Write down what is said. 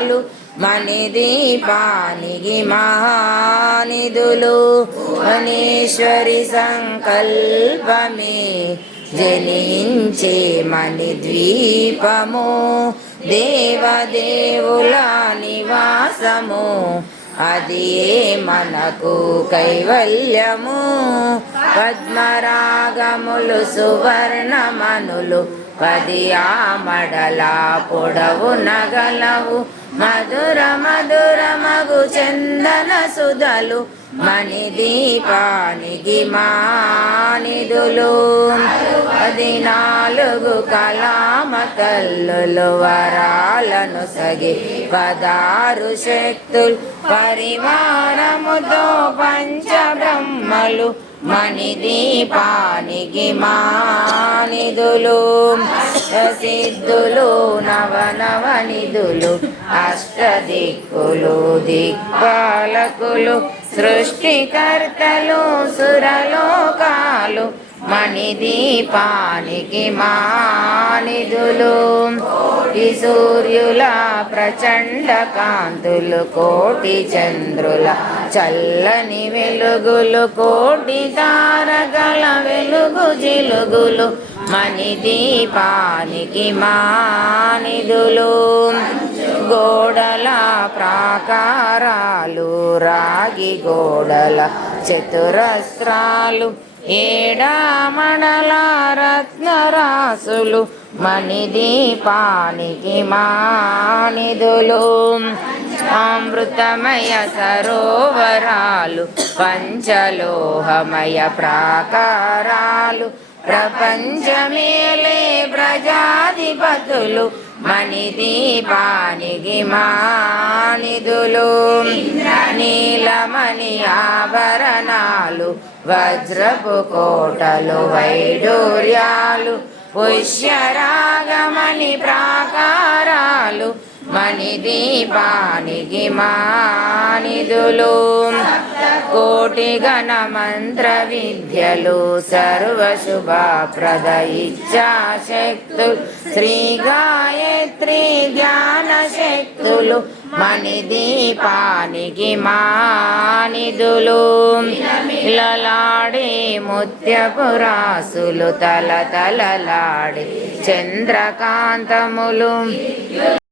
రత్నరాసులు మణిదీపానికి మహానిధులు మణీశ్వరి సంకల్పమే జనించే మణిద్వీపము దేవదేవుల నివాసము అది మనకు కైవల్యము పద్మరాగములు సువర్ణమనులు 10 ఆమడల పొడవు నగలవు మధుర మధురమగు చందన సుధలు మణిదీపానికి మానిధులు 14 కళామ తల్లులు వరాలను సగి 16 శక్తులు పరివారముతో పంచబ్రహ్మలు మణిదీపానికి మానిధులు సిద్ధులు నవనవనిధులు అష్టదిక్కులు దిక్పాలకులు సృష్టికర్తలు సురలోకాలు మణిదీపానికి మానిధులు ఈ సూర్యుల ప్రచండ కాంతులు కోటి చంద్రుల చల్లని వెలుగులు కోటి తారకల వెలుగు జిలుగులు మణిదీపానికి మానిధులు గోడల ప్రాకారాలు రాగి గోడల చతురస్రాలు ఏడామణల రత్నరాసులు మణిదీపానికి మానిధులు అమృతమయ సరోవరాలు పంచలోహమయ ప్రాకారాలు ప్రపంచమేలే ప్రజాధిపతులు మణిదీపానికి మానిధులు నీలమణి ఆభరణాలు వజ్రపు కోటలు వైడూర్యాలు పుష్యరాగమణి ప్రాకారాలు మణిదీపానికి మానిధులు కోటి గణ మంత్ర విద్యలు సర్వశుభప్రద ఇచ్ఛాశక్తులు శ్రీ గాయత్రి ధ్యాన శక్తులు మణిదీపానికి మానిధులు లలాడే ముత్యపురాసులు తలతలలాడే చంద్రకాంతములు